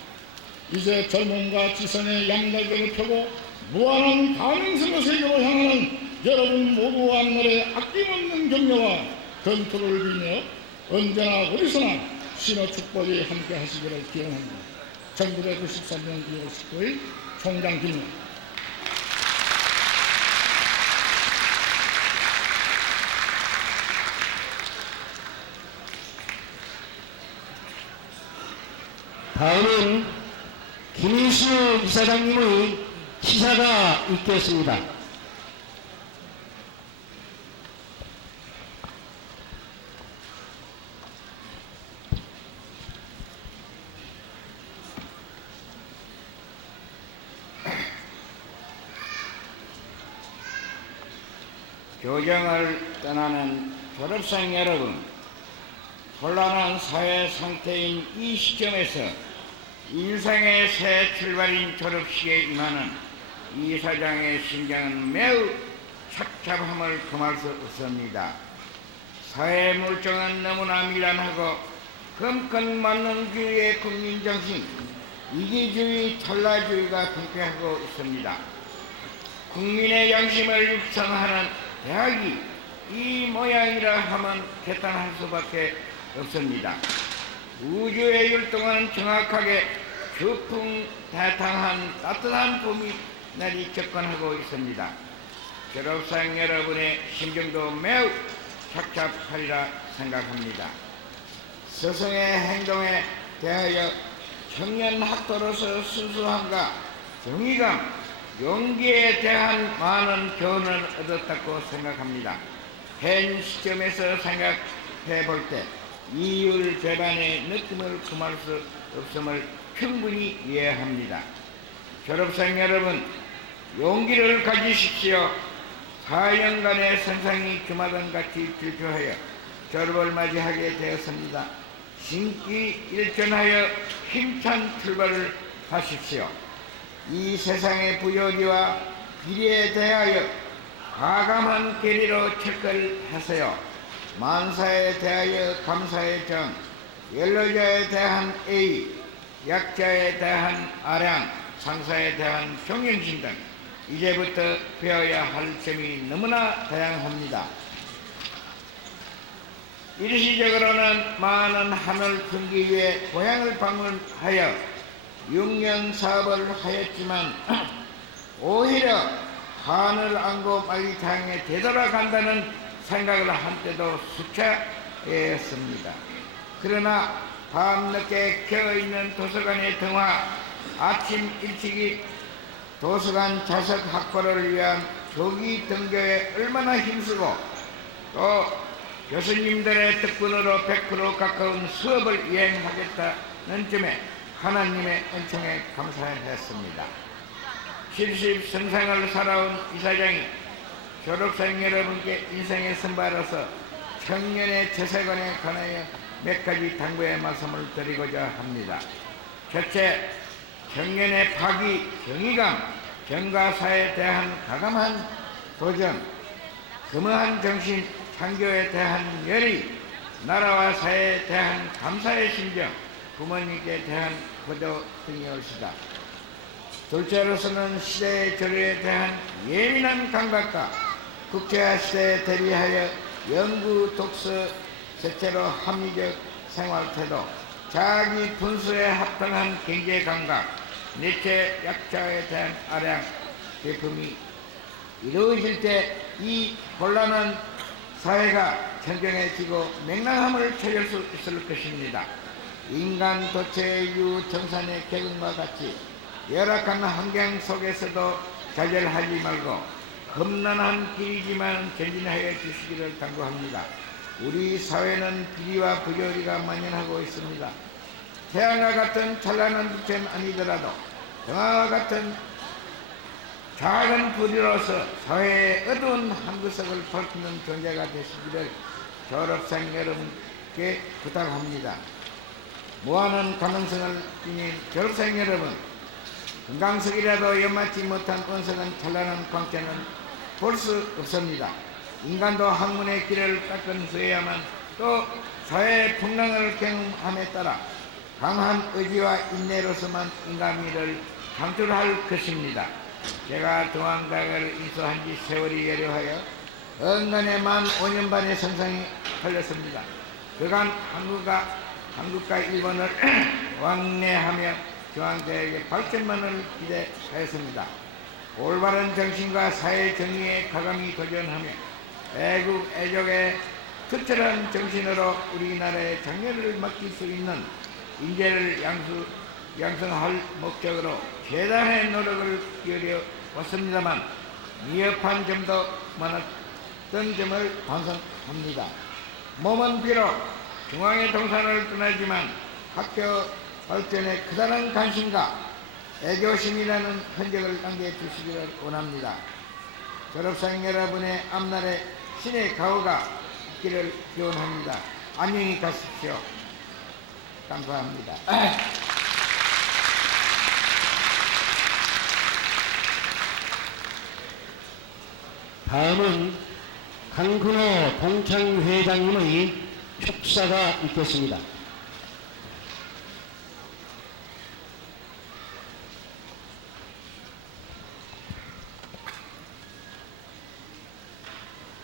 이제 젊음과 지성의 양날개를 펴고 무한한 가능성의 세계로 향하는 여러분 모두 앞날에 아낌없는 격려와 건투를 빌며 언제나 어디서나 신의 축복이 함께 하시기를 기원합니다. 1993년 2월 19일 총장 김용. 다음은 김희수 이사장님의 시사가 있겠습니다. 교정을 떠나는 졸업생 여러분, 혼란한 사회 상태인 이 시점에서 인생의 새 출발인 졸업식에 임하는 이 사장의 심정은 매우 착잡함을 금할 수 없습니다. 사회 물정은 너무나 미란하고 금권만능주의의 국민정신, 이기주의, 탈라주의가 등장하고 있습니다. 국민의 양심을 육성하는 대학이 이 모양이라 하면 개탄할 수밖에 없습니다. 우주의 율동은 정확하게 주풍대탕한 따뜻한 봄이 날이 접근하고 있습니다. 졸업생 여러분의 심정도 매우 착잡하리라 생각합니다. 스승의 행동에 대하여 청년 학도로서 순수함과 정의감, 용기에 대한 많은 교훈을 얻었다고 생각합니다. 현 시점에서 생각해 볼 때 이율 배반의 느낌을 금할 수 없음을 충분히 이해합니다. 졸업생 여러분, 용기를 가지십시오. 4년간의 선상이 주마등같이 질주하여 졸업을 맞이하게 되었습니다. 심기일전하여 힘찬 출발을 하십시오. 이 세상의 부조리와 비리에 대하여 과감한 계리로 철거하세요. 만사에 대하여 감사의 정, 연로자에 대한 애의, 약자에 대한 아량, 상사에 대한 경영심 등 이제부터 배워야 할 점이 너무나 다양합니다. 일시적으로는 많은 하늘 풍기 위에 고향을 방문하여 6년 사업을 하였지만 오히려 하늘 안고 빨리 장에 되돌아간다는 생각을 한때도 수차했습니다. 그러나 밤늦게 켜있는 도서관의 등화, 아침 일찍이 도서관 자석 확보를 위한 조기 등교에 얼마나 힘쓰고 또 교수님들의 덕분으로 100% 가까운 수업을 이행하겠다는 점에 하나님의 은총에 감사했습니다. 70성생을 살아온 이사장이 졸업생 여러분께 인생의 선발로서 청년의 재세관에 관하여 몇 가지 당부의 말씀을 드리고자 합니다. 첫째, 청년의 박이, 정의감, 정가사에 대한 과감한 도전, 겸허한 정신, 창조에 대한 열의, 나라와 사회에 대한 감사의 심정, 부모님께 대한 고도 등이올시다. 둘째로서는 시대의 조류에 대한 예민한 감각과 국제화 시대에 대비하여 연구, 독서, 셋째로 합리적 생활태도, 자기 분수에 합당한 경제 감각, 넷째 약자에 대한 아량, 제품이 이루어질 때 이 곤란한 사회가 청정해지고 맹랑함을 찾을 수 있을 것입니다. 인간 도체의 이후 정산의 개근과 같이 열악한 환경 속에서도 좌절하지 말고 험난한 길이지만 전진하여 주시기를 당부합니다. 우리 사회는 비리와 부조리가 만연하고 있습니다. 태양과 같은 찬란한 빛은 아니더라도 등화와 같은 작은 불이로서 사회의 어두운 한 구석을 밝히는 존재가 되시기를 졸업생 여러분께 부탁합니다. 무한한 가능성을 지닌 졸업생 여러분, 금강석이라도 연맞지 못한 원석은 찬란한 광채는 볼 수 없습니다. 인간도 학문의 길을 닦은 후에야만 또 사회의 풍랑을 경험함에 따라 강한 의지와 인내로서만 인간미를 창출할 것입니다. 제가 동안대학을 인수한 지 세월이 여려하여 언간에 만 5년 반의 성장이 걸렸습니다. 그간 한국과 일본을 왕래하며 중앙대학의 발전만을 기대하였습니다. 올바른 정신과 사회 정의에 과감히 도전하며 애국 애족의 투철한 정신으로 우리나라의 장래를 맡길 수 있는 인재를 양성할 목적으로 최대한의 노력을 기울여 왔습니다만 미흡한 점도 많았던 점을 반성합니다. 몸은 비록 중앙의 동산을 떠나지만 학교 발전에 커다란 관심과 애교심이라는 흔적을 남겨주시기를 원합니다. 졸업생 여러분의 앞날에 신의 가호가 있기를 기원합니다. 안녕히 가십시오. 감사합니다. 다음은 강근호 동창회장님의 축사가 있겠습니다.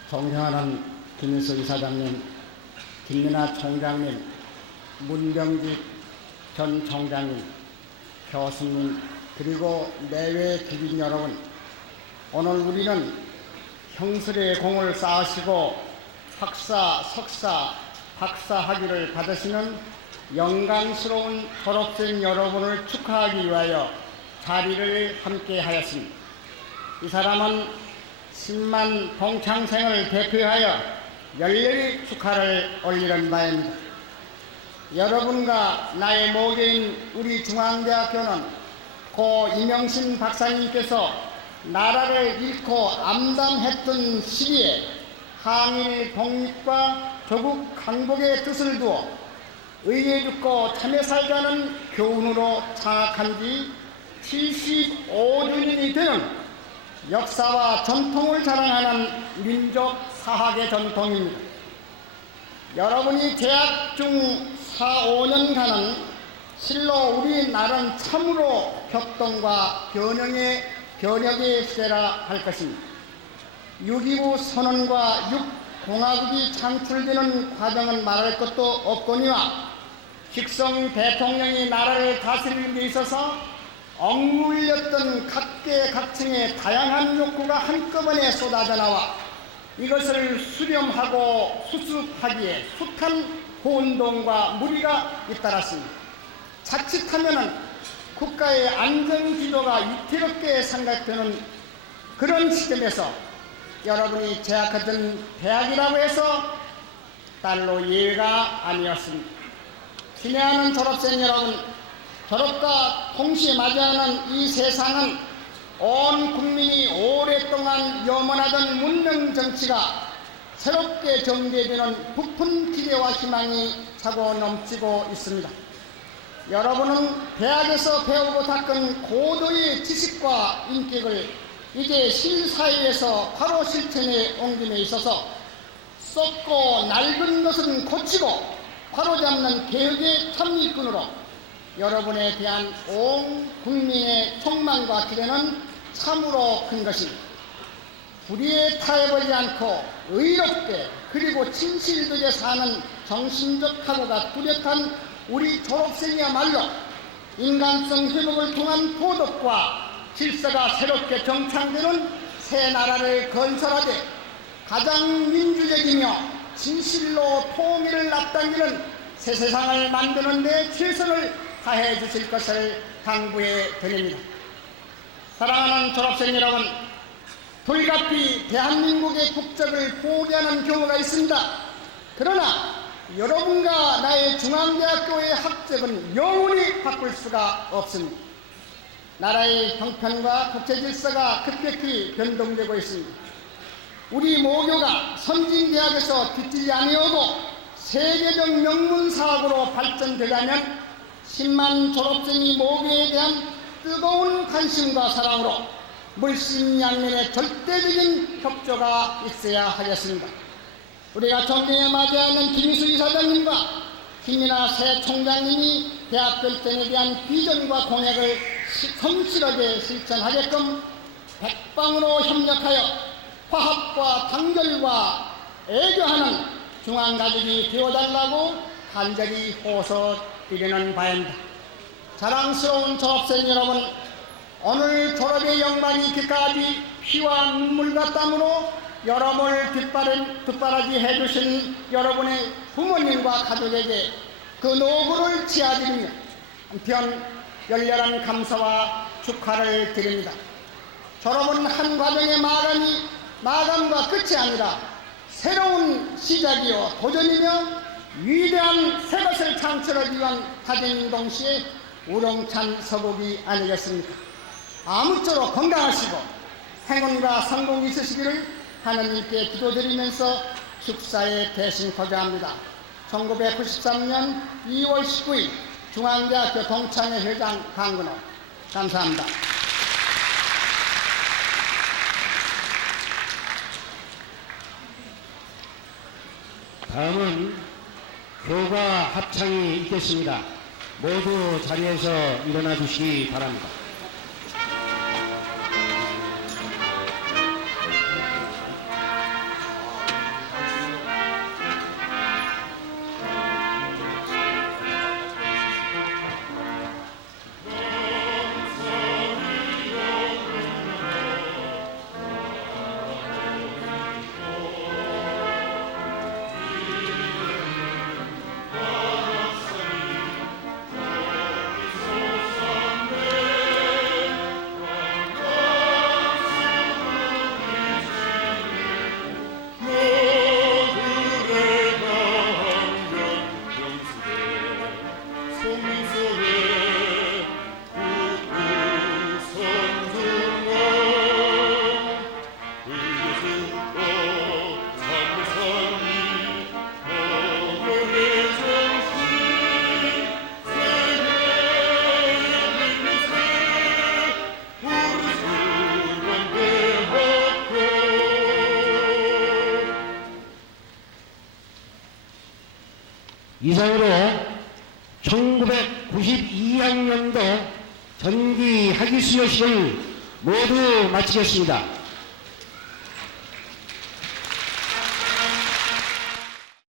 존경하는 김일수 이사장님, 김민하 총장님, 문병직 전 총장님, 교수님, 그리고 내외 귀빈 여러분, 오늘 우리는 형술의 공을 쌓으시고 학사, 석사, 박사 학위를 받으시는 영광스러운 졸업생 여러분을 축하하기 위하여 자리를 함께 하였습니다. 이 사람은 10만 동창생을 대표하여 열렬히 축하를 올리는 바입니다. 여러분과 나의 모교인 우리 중앙대학교는 고 이명신 박사님께서 나라를 잃고 암담했던 시기에 항일 독립과 조국 강복의 뜻을 두어 의에 죽고 참에 살자는 교훈으로 창학한 지 75주년이 되는 역사와 전통을 자랑하는 민족 사학의 전통입니다. 여러분이 재학 중 4, 5년간은 실로 우리나라는 참으로 격동과 변혁의 시대라 할 것입니다. 6.25 선언과 6공화국이 창출되는 과정은 말할 것도 없거니와 식성 대통령이 나라를 다스리는 데 있어서 억눌렸던 각계각층의 다양한 욕구가 한꺼번에 쏟아져 나와 이것을 수렴하고 수습하기에 숱한 혼동과 무리가 잇따랐습니다. 자칫하면 국가의 안전기조가 위태롭게 생각되는 그런 시점에서 여러분이 재학하던 대학이라고 해서 딸로 예외가 아니었습니다. 친애하는 졸업생 여러분, 졸업과 동시에 맞이하는 이 세상은 온 국민이 오랫동안 염원하던 문명 정치가 새롭게 전개되는 부푼 기대와 희망이 차고 넘치고 있습니다. 여러분은 대학에서 배우고 닦은 고도의 지식과 인격을 이제 실사회에서 바로 실천에 옮김에 있어서 썩고 낡은 것은 고치고 바로잡는 개혁의 참일꾼으로 여러분에 대한 온 국민의 촉망과 기대는 참으로 큰 것입니다. 불의에 타협하지 않고 의롭게 그리고 진실되게 사는 정신적 각오가 뚜렷한 우리 졸업생이야말로 인간성 회복을 통한 도덕과 질서가 새롭게 정착되는 새 나라를 건설하되 가장 민주적이며 진실로 통일을 앞당기는 새 세상을 만드는 데 최선을 다해 주실 것을 당부해 드립니다. 사랑하는 졸업생 여러분, 불가피 대한민국의 국적을 포기하는 경우가 있습니다. 그러나 여러분과 나의 중앙대학교의 학적은 영원히 바꿀 수가 없습니다. 나라의 형편과 국제질서가 급격히 변동되고 있습니다. 우리 모교가 선진대학에서 뒤틀지 아니하고 세계적 명문사학으로 발전되려면 10만 졸업생이 모교에 대한 뜨거운 관심과 사랑으로 물심양면의 절대적인 협조가 있어야 하겠습니다. 우리가 존경에 맞이하는 김희수 이사장님과 김민아 새 총장님이 대학 발전에 대한 비전과 공약을 성실하게 실천하게끔 백방으로 협력하여 화합과 단결과 애교하는 중앙가족이 되어달라고 간절히 호소드리는 바입니다. 자랑스러운 졸업생 여러분, 오늘 졸업의 영광이 있기까지 피와 눈물과 땀으로 여러분을 뒷바라지 해주신 여러분의 부모님과 가족에게 그 노고를 지어드리며 한편 열렬한 감사와 축하를 드립니다. 졸업은 한 과정의 마감과 끝이 아니라 새로운 시작이요 도전이며 위대한 새 것을 창출하기 위한 다짐 동시에 우렁찬 서곡이 아니겠습니까? 아무쪼록 건강하시고 행운과 성공이 있으시기를 하나님께 기도드리면서 축사에 대신코자 합니다. 1993년 2월 19일 중앙대학교 동창회 회장 강근호. 감사합니다. 다음은 교과 합창이 있겠습니다. 모두 자리에서 일어나 주시기 바랍니다. 이상으로 1992학년도 전기 학위 수여식을 모두 마치겠습니다.